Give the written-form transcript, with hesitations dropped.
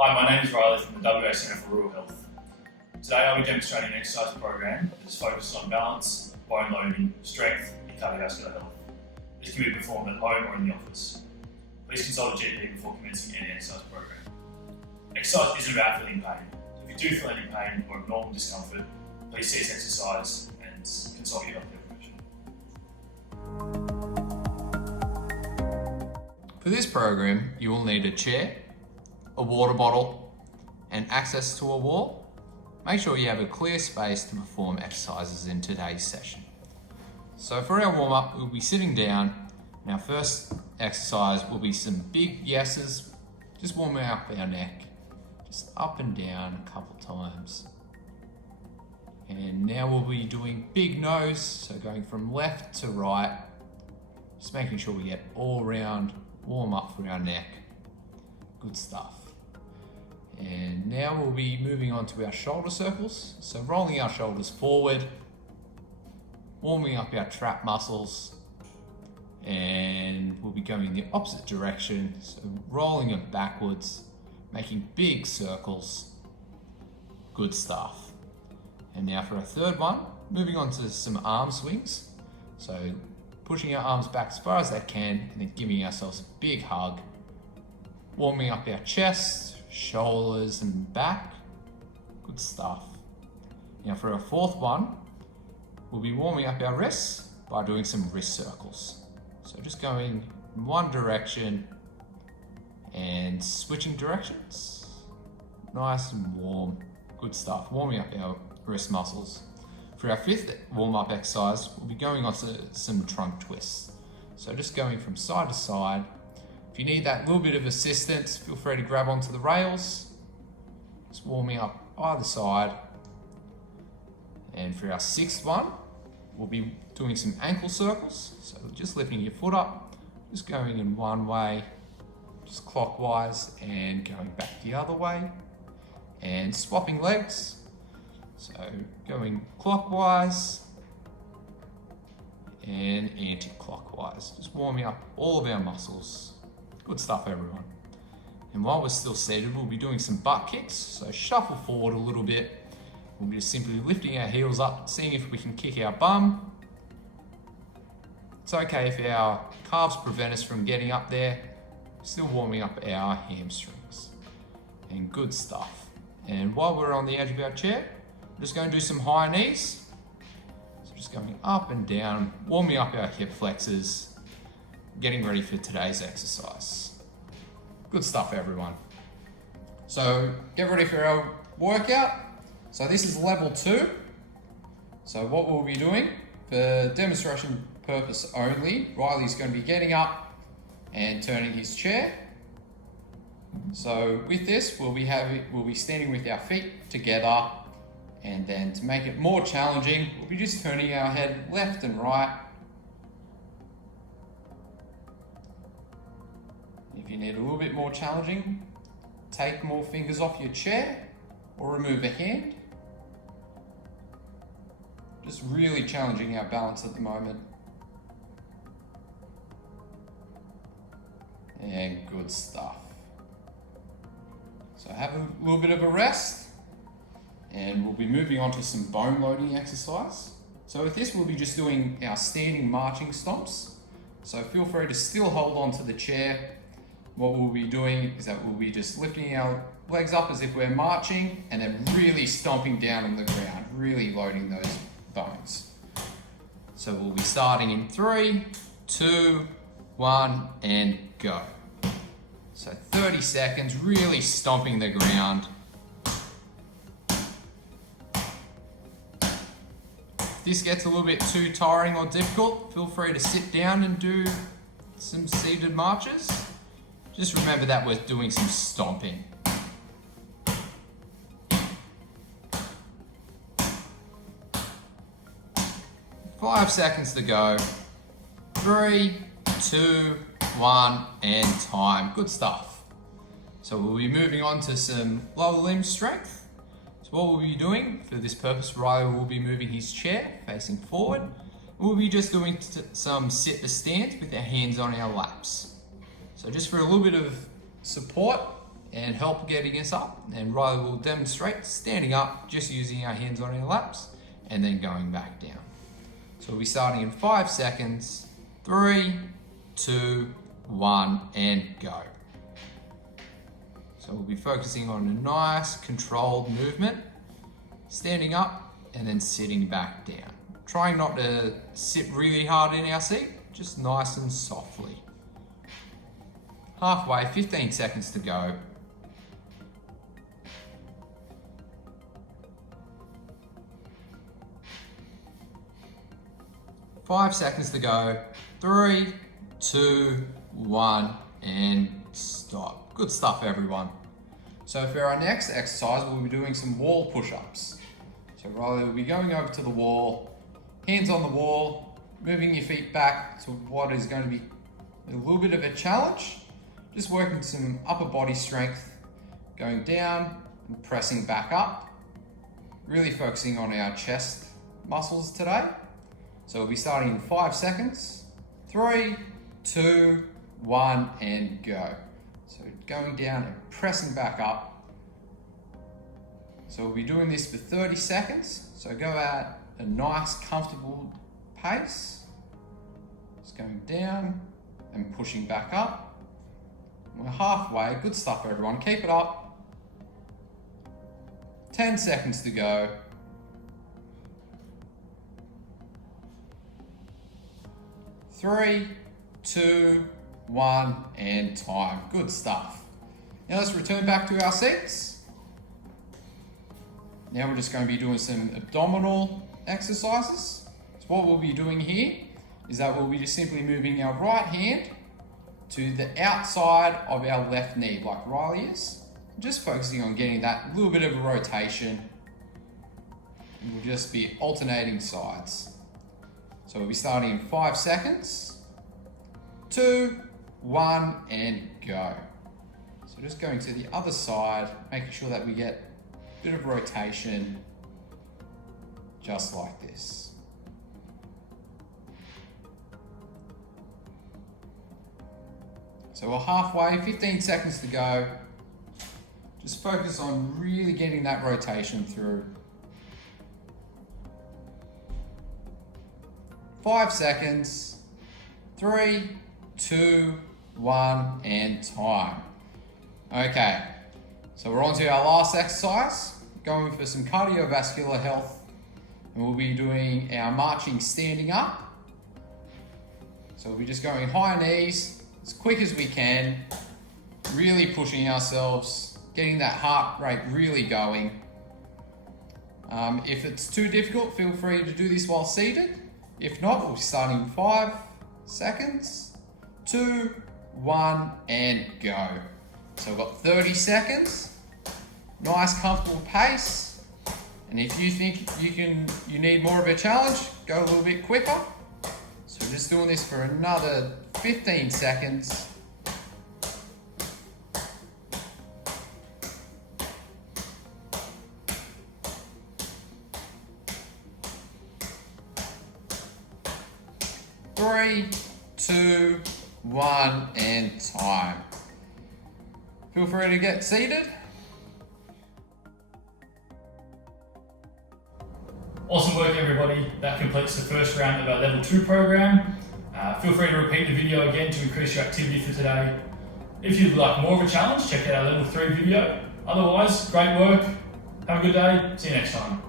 Hi, my name is Riley from the WA Centre for Rural Health. Today I'll be demonstrating an exercise program that is focused on balance, bone loading, strength and cardiovascular health. This can be performed at home or in the office. Please consult a GP before commencing any exercise program. Exercise isn't about feeling pain. If you do feel any pain or abnormal discomfort, please cease exercise and consult your healthcare professional. For this program, you will need a chair, a water bottle, and access to a wall. Make sure you have a clear space to perform exercises in today's session. So for our warm-up, we'll be sitting down, and our first exercise will be some big yeses, just warming up our neck, just up and down a couple times. And now we'll be doing big nose, so going from left to right, just making sure we get all round warm up for our neck. Good stuff. And now we'll be moving on to our shoulder circles. So rolling our shoulders forward, warming up our trap muscles, and we'll be going in the opposite direction. So rolling them backwards, making big circles. Good stuff. And now for our third one, moving on to some arm swings. So pushing our arms back as far as they can and then giving ourselves a big hug. Warming up our chest, shoulders and back. Good stuff. Now for our fourth one, we'll be warming up our wrists by doing some wrist circles. So just going in one direction and switching directions. Nice and warm. Good stuff. Warming up our wrist muscles. For our fifth warm-up exercise, we'll be going on to some trunk twists. So just going from side to side. If you need that little bit of assistance, feel free to grab onto the rails. Just warming up either side. And for our sixth one, we'll be doing some ankle circles. So just lifting your foot up, just going in one way, just clockwise, and going back the other way. And swapping legs. So going clockwise and anti-clockwise, just warming up all of our muscles. Good stuff, everyone. And while we're still seated, we'll be doing some butt kicks. So shuffle forward a little bit. We'll be just simply lifting our heels up, seeing if we can kick our bum. It's okay if our calves prevent us from getting up there. Still warming up our hamstrings. And good stuff. And while we're on the edge of our chair, we're just going to do some high knees. So just going up and down, warming up our hip flexors, getting ready for today's exercise. Good stuff, everyone. So get ready for our workout. So this is level 2. So what we'll be doing for demonstration purpose only, Riley's going to be getting up and turning his chair. So with this, we'll be standing with our feet together, and then to make it more challenging, we'll be just turning our head left and right. If you need a little bit more challenging, take more fingers off your chair or remove a hand. Just really challenging our balance at the moment. And good stuff. So have a little bit of a rest, and we'll be moving on to some bone loading exercise. So with this, we'll be just doing our standing marching stomps. So feel free to still hold on to the chair. What we'll be doing is that we'll be just lifting our legs up as if we're marching, and then really stomping down on the ground, really loading those bones. So we'll be starting in 3, 2, 1, and go. So 30 seconds, really stomping the ground. If this gets a little bit too tiring or difficult, feel free to sit down and do some seated marches. Just remember that we're doing some stomping. 5 seconds to go. 3, 2, 1, and time. Good stuff. So we'll be moving on to some lower limb strength. So what we'll be doing for this purpose, Riley will be moving his chair facing forward. We'll be just doing some sit to stand with our hands on our laps. So just for a little bit of support, and help getting us up. And Riley will demonstrate standing up, just using our hands on our laps, and then going back down. So we'll be starting in 5 seconds. 3, 2, 1, and go. So we'll be focusing on a nice controlled movement, standing up and then sitting back down. Trying not to sit really hard in our seat, just nice and softly. Halfway, 15 seconds to go. 5 seconds to go. 3, 2, 1, and stop. Good stuff, everyone. So for our next exercise, we'll be doing some wall push-ups. So Riley will be going over to the wall, hands on the wall, moving your feet back to what is going to be a little bit of a challenge. Just working some upper body strength, going down and pressing back up. Really focusing on our chest muscles today. So we'll be starting in 5 seconds. 3, 2, 1, and go. So going down and pressing back up. So we'll be doing this for 30 seconds. So go at a nice, comfortable pace. Just going down and pushing back up. We're halfway. Good stuff, everyone. Keep it up. 10 seconds to go. 3, 2, 1, and time. Good stuff. Now let's return back to our seats. Now we're just going to be doing some abdominal exercises. So what we'll be doing here is that we'll be just simply moving our right hand to the outside of our left knee, like Riley is. Just focusing on getting that little bit of a rotation. And we'll just be alternating sides. So we'll be starting in 5 seconds. 2, 1, and go. So just going to the other side, making sure that we get a bit of rotation, just like this. So we're halfway, 15 seconds to go. Just focus on really getting that rotation through. 5 seconds. 3, 2, 1, and time. Okay, so we're on to our last exercise, going for some cardiovascular health, and we'll be doing our marching standing up. So we'll be just going high knees as quick as we can, really pushing ourselves, getting that heart rate really going. If it's too difficult, feel free to do this while seated. If not, we'll be starting in 5 seconds. 2, 1, and go. So we've got 30 seconds. Nice, comfortable pace. And if you think you need more of a challenge, go a little bit quicker. So we're just doing this for another 15 seconds. Three, 2, 1, and time. Feel free to get seated. Awesome work, everybody. That completes the first round of our level 2 program. Feel free to repeat the video again to increase your activity for today. If you'd like more of a challenge, check out our level 3 video. Otherwise, great work. Have a good day. See you next time.